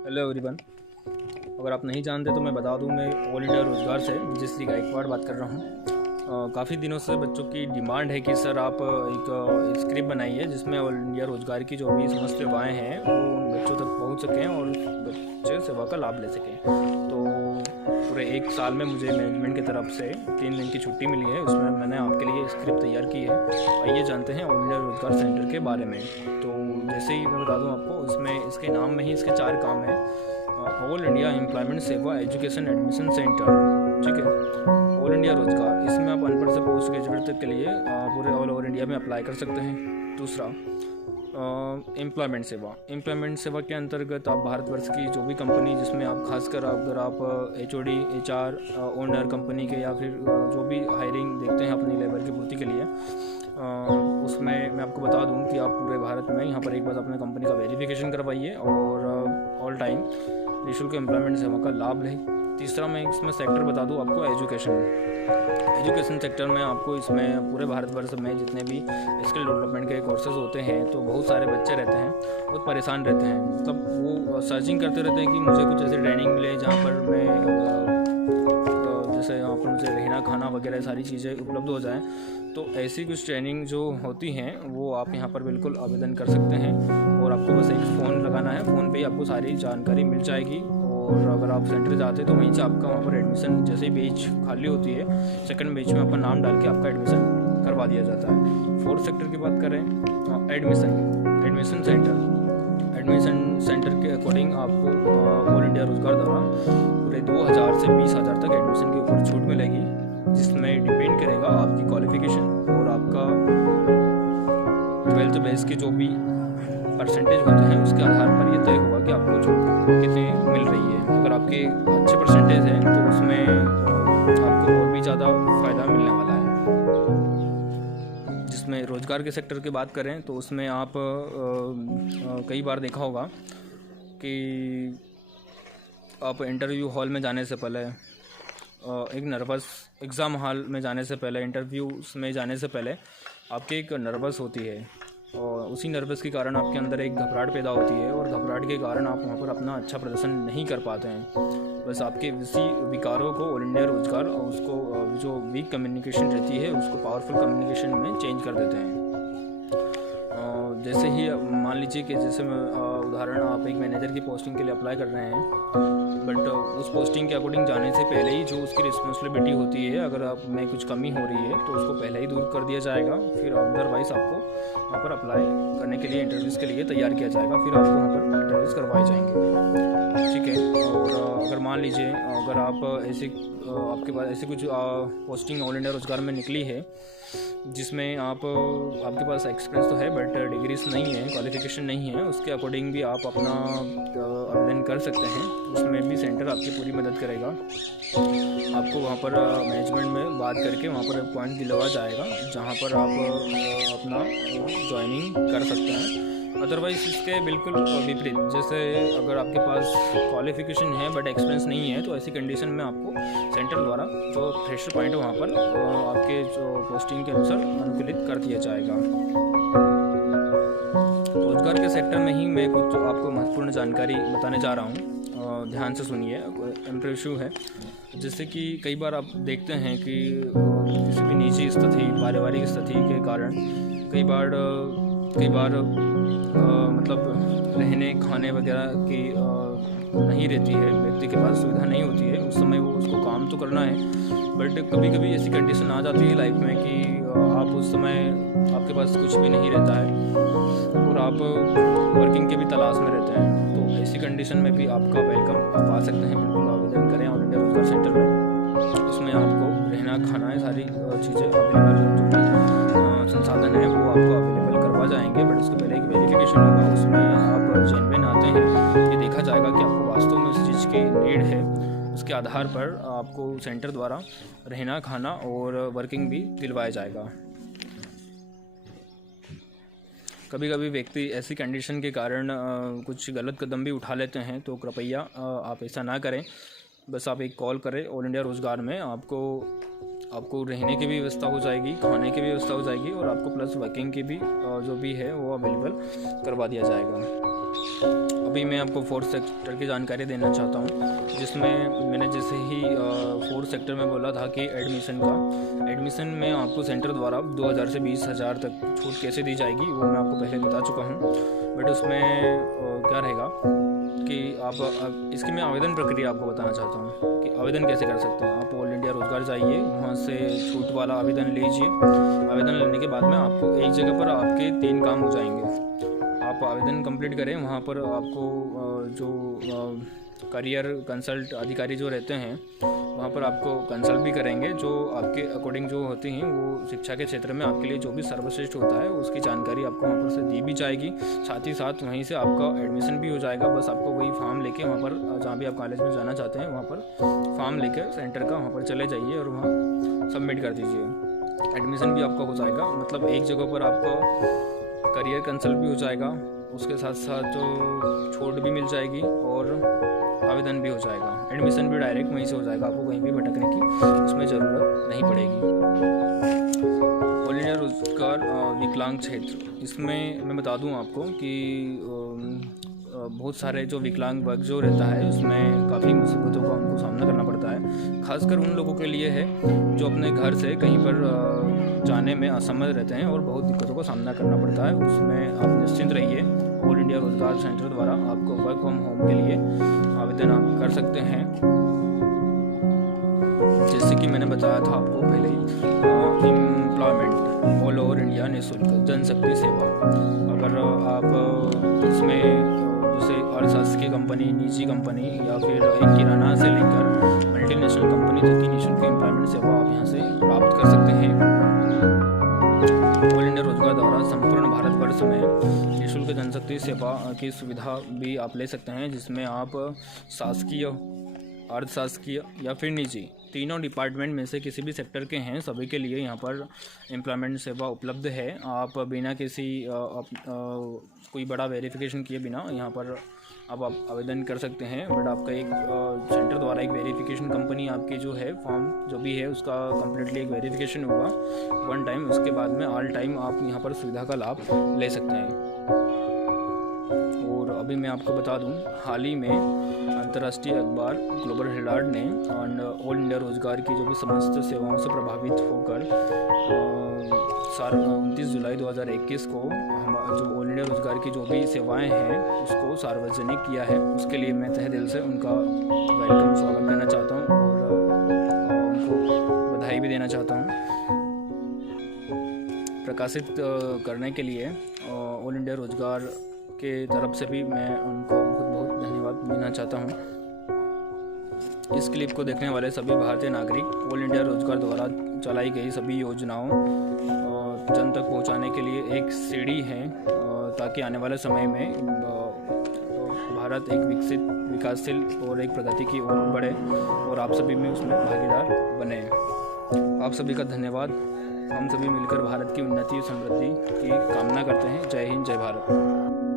Hello everyone. अगर आप नहीं जानते तो मैं बता दूं, मैं ऑल इंडिया रोज़गार से विजयश्री गायकवाड़ बात कर रहा हूं। काफ़ी दिनों से बच्चों की डिमांड है कि सर आप एक स्क्रिप्ट बनाइए जिसमें ऑल इंडिया रोज़गार की जो भी समस्त सेवाएँ हैं वो उन बच्चों तक पहुंच सकें और बच्चे सेवा का लाभ ले सकें। तो पूरे एक साल में मुझे मैनेजमेंट की तरफ से 3 दिन की छुट्टी मिली है, उसमें मैंने आपके लिए स्क्रिप्ट तैयार की है। आइए जानते हैं ऑल इंडिया रोज़गार सेंटर के बारे में। तो जैसे ही मैं बता दूं आपको, इसमें इसके नाम में ही इसके 4 काम हैं। ऑल इंडिया एम्प्लॉयमेंट सेवा एजुकेशन एडमिशन सेंटर, ठीक है। ऑल इंडिया रोजगार, इसमें आप अनपढ़ से पोस्ट ग्रेजुएट तक के लिए पूरे ऑल ओवर इंडिया में अप्लाई कर सकते हैं। दूसरा, एम्प्लॉयमेंट सेवा के अंतर्गत आप भारतवर्ष की जो भी कंपनी, जिसमें आप खासकर अगर आप HOD HR ओनर कंपनी के या फिर जो भी हायरिंग देखते हैं अपनी लेबर की पूर्ति के लिए, उसमें मैं आपको बता दूं कि आप पूरे भारत में यहाँ पर एक बार अपने कंपनी का वेरिफिकेशन करवाइए और ऑल टाइम निःशुल्क एम्प्लॉयमेंट सेवा का लाभ लें। तीसरा, मैं इसमें सेक्टर बता दूं आपको, एजुकेशन सेक्टर में आपको इसमें पूरे भारतवर्ष में जितने भी स्किल डेवलपमेंट के कोर्सेज होते हैं तो बहुत सारे बच्चे रहते हैं, बहुत परेशान रहते हैं। मतलब वो सर्चिंग करते रहते हैं कि मुझे कुछ ऐसी ट्रेनिंग मिले जहाँ पर मैं जैसे यहाँ पर मुझे रहना खाना वगैरह सारी चीज़ें उपलब्ध हो जाएं। तो ऐसी कुछ ट्रेनिंग जो होती हैं वो आप यहाँ पर बिल्कुल आवेदन कर सकते हैं और आपको बस एक फ़ोन लगाना है, फ़ोन पे ही आपको सारी जानकारी मिल जाएगी। और अगर आप सेंटर जाते हैं तो वहीं से आपका वहाँ पर एडमिशन, जैसे ही बेंच खाली होती है सेकंड बेंच में आपका नाम डाल के आपका एडमिशन करवा दिया जाता है। फोर्थ सेक्टर की बात करें, एडमिशन सेंटर के अकॉर्डिंग आपको ऑल इंडिया रोजगार द्वारा पूरे 2000 से 20,000 तक एडमिशन के ऊपर छूट मिलेगी, जिसमें डिपेंड करेगा आपकी क्वालिफिकेशन और आपका 12th बेस की जो भी परसेंटेज होते हैं उसके आधार पर ये तय होगा कि आपको छूट कितनी मिल रही है। अगर आपके अच्छे परसेंटेज हैं तो उसमें आपको और भी ज़्यादा फ़ायदा मिलने वाला है। जिसमें रोज़गार के सेक्टर की बात करें तो उसमें आप कई बार देखा होगा कि आप इंटरव्यू हॉल में जाने से पहले, एक नर्वस एग्ज़ाम हॉल में जाने से पहले, इंटरव्यूज़ में जाने से पहले आपकी एक नर्वस होती है और उसी नर्वस के कारण आपके अंदर एक घबराहट पैदा होती है और घबराहट के कारण आप वहाँ पर अपना अच्छा प्रदर्शन नहीं कर पाते हैं। बस आपके इसी विकारों को ऑल इंडिया रोजगार और उसको जो वीक कम्युनिकेशन रहती है उसको पावरफुल कम्युनिकेशन में चेंज कर देते हैं। जैसे ही मान लीजिए कि जैसे उदाहरण, आप एक मैनेजर की पोस्टिंग के लिए अप्लाई कर रहे हैं, बट उस पोस्टिंग के अकॉर्डिंग जाने से पहले ही जो उसकी रिस्पॉन्सिबिलिटी होती है, अगर आप में कुछ कमी हो रही है तो उसको पहले ही दूर कर दिया जाएगा। फिर अदरवाइज़ आपको वहाँ पर अप्लाई करने के लिए, इंटरव्यूज़ के लिए तैयार किया जाएगा, फिर आपको वहाँ पर इंटरव्यूज़ करवाए जाएंगे, ठीक है। और अगर मान लीजिए अगर आप आपके पास ऐसी कुछ पोस्टिंग ऑल इंडिया रोजगार में निकली है जिसमें आपके पास एक्सपीरियंस तो है बट डिग्रीज नहीं है, क्वालिफिकेशन नहीं है, उसके अकॉर्डिंग भी आप अपना आवेदन कर सकते हैं। उसमें भी सेंटर आपकी पूरी मदद करेगा। आपको वहाँ पर मैनेजमेंट में बात करके वहाँ पर पॉइंट दिलवा जाएगा जहाँ पर आप अपना ज्वाइनिंग कर सकते हैं। अदरवाइज़ इसके बिल्कुल विपरीत, जैसे अगर आपके पास क्वालिफिकेशन है बट एक्सपीरियंस नहीं है तो ऐसी कंडीशन में आपको सेंटर द्वारा जो फ्रेशर पॉइंट है वहाँ पर आपके जो पोस्टिंग के अनुसार अनुकूलित कर दिया जाएगा। रोजगार के सेक्टर में ही मैं कुछ आपको महत्वपूर्ण जानकारी बताने जा रहा हूँ, ध्यान से सुनिए। इम्प्रेसिव है, जैसे कि कई बार आप देखते हैं कि किसी भी निजी स्थिति, पारिवारिक स्थिति के कारण कई बार मतलब रहने खाने वगैरह की नहीं रहती है, व्यक्ति के पास सुविधा नहीं होती है। उस समय वो उसको काम तो करना है बट कभी कभी ऐसी कंडीशन आ जाती है लाइफ में कि आप उस समय आपके पास कुछ भी नहीं रहता है और आप वर्किंग के भी तलाश में रहते हैं। तो ऐसी कंडीशन में भी आपका वेलकम, आप आ सकते हैं, बिल्कुल आवेदन करें ऑल इंडिया रोजगार सेंटर में। उसमें आपको रहना खाना सारी चीज़ें अवेलेबल, जो भी संसाधन है वो आपको अवेलेबल करवा जाएंगे, बट उसके पहले एक वेरिफिकेशन होगा, उसमें आप जेन्युइन आते हैं, ये देखा जाएगा कि आपको वास्तव में उस चीज़ की नीड है। उसके आधार पर आपको सेंटर द्वारा रहना खाना और वर्किंग भी दिलवाया जाएगा। कभी कभी व्यक्ति ऐसी कंडीशन के कारण कुछ गलत कदम भी उठा लेते हैं, तो कृपया आप ऐसा ना करें। बस आप एक कॉल करें ऑल इंडिया रोजगार में, आपको रहने की भी व्यवस्था हो जाएगी, खाने की भी व्यवस्था हो जाएगी और आपको प्लस वर्किंग की भी जो भी है वो अवेलेबल करवा दिया जाएगा। अभी मैं आपको फोर्थ सेक्टर की जानकारी देना चाहता हूँ, जिसमें मैंने जैसे ही फोर्थ सेक्टर में बोला था कि एडमिशन में आपको सेंटर द्वारा 2000 से 20,000 तक छूट कैसे दी जाएगी वो मैं आपको पहले बता चुका हूँ। बट उसमें क्या रहेगा कि आप इसकी मैं आवेदन प्रक्रिया आपको बताना चाहता हूँ कि आवेदन कैसे कर सकते हैं। आप ऑल इंडिया रोजगार जाइए, वहाँ से छूट वाला आवेदन लीजिए। आवेदन लेने के बाद में आपको एक जगह पर आपके 3 काम हो जाएंगे। आप आवेदन कंप्लीट करें, वहाँ पर आपको जो करियर कंसल्ट अधिकारी जो रहते हैं वहाँ पर आपको कंसल्ट भी करेंगे, जो आपके अकॉर्डिंग जो होती हैं वो शिक्षा के क्षेत्र में आपके लिए जो भी सर्वश्रेष्ठ होता है उसकी जानकारी आपको वहाँ पर से दी भी जाएगी। साथ ही साथ वहीं से आपका एडमिशन भी हो जाएगा। बस आपको वही फॉर्म लेके वहाँ पर जहाँ भी आप कॉलेज में जाना चाहते हैं वहाँ पर फॉर्म लेकर सेंटर का वहाँ पर चले जाइए और वहाँ सबमिट कर दीजिए। एडमिशन भी आपका हो जाएगा, मतलब एक जगह पर आपका करियर कंसल्ट भी हो जाएगा, उसके साथ साथ जो छूट भी मिल जाएगी और आवेदन भी हो जाएगा। एडमिशन भी डायरेक्ट वहीं से हो जाएगा, आपको कहीं भी भटकने की उसमें ज़रूरत नहीं पड़ेगी। ऑल इंडिया रोजगार विकलांग क्षेत्र, इसमें मैं बता दूं आपको कि बहुत सारे जो विकलांग वर्ग जो रहता है उसमें काफ़ी मुसीबतों का उनको सामना करना पड़ता है। खासकर उन लोगों के लिए है जो अपने घर से कहीं पर जाने में असमर्थ रहते हैं और बहुत दिक्कतों का सामना करना पड़ता है। उसमें आप निश्चिंत रहिए, ऑल इंडिया रोजगार सेंटर द्वारा आपको वर्क फ्रॉम होम के लिए आवेदन आप कर सकते हैं। जैसे कि मैंने बताया था आपको पहले ही, एम्प्लॉयमेंट ऑल ओवर इंडिया निःशुल्क जनशक्ति सेवा। अगर आप इसमें जैसे अशासकीय कंपनी, निजी कंपनी या फिर एक किराना से लेकर मल्टीनेशनल कंपनी तक की निःशुल्क एम्प्लॉयमेंट सेवा आप यहाँ से प्राप्त कर सकते हैं। ऑल इंडिया रोजगार द्वारा संपूर्ण भारतवर्ष में निःशुल्क जनशक्ति सेवा की सुविधा भी आप ले सकते हैं, जिसमें आप शासकीय, अर्धशासकीय या फिर निजी तीनों डिपार्टमेंट में से किसी भी सेक्टर के हैं, सभी के लिए यहाँ पर एम्प्लॉयमेंट सेवा उपलब्ध है। आप बिना किसी कोई बड़ा वेरिफिकेशन किए बिना यहाँ पर आप आवेदन कर सकते हैं। बट आपका एक सेंटर द्वारा एक वेरिफिकेशन कंपनी आपकी जो है फॉर्म जो भी है उसका कम्प्लीटली एक वेरिफिकेशन होगा 1 टाइम, उसके बाद में ऑल टाइम आप यहाँ पर सुविधा का लाभ ले सकते हैं। और अभी मैं आपको बता दूं, हाल ही में अंतर्राष्ट्रीय अखबार ग्लोबल हेराल्ड ने ऑल इंडिया रोजगार की जो भी समस्त सेवाओं से प्रभावित होकर 29 जुलाई 2021 को जो ऑल इंडिया रोजगार की जो भी सेवाएं हैं उसको सार्वजनिक किया है। उसके लिए मैं तहे दिल से उनका वेलकम स्वागत करना चाहता हूं और उनको बधाई भी देना चाहता हूं। प्रकाशित करने के लिए ऑल इंडिया रोजगार के तरफ से भी मैं उनको बहुत धन्यवाद देना चाहता हूँ। इस क्लिप को देखने वाले सभी भारतीय नागरिक ऑल इंडिया रोजगार द्वारा चलाई गई सभी योजनाओं जन तक पहुँचाने के लिए एक सीढ़ी है, ताकि आने वाले समय में भारत एक विकसित, विकासशील और एक प्रगति की ओर बढ़े और आप सभी में उसमें भागीदार बने। आप सभी का धन्यवाद। हम सभी मिलकर भारत की उन्नति और समृद्धि की कामना करते हैं। जय हिंद, जय भारत।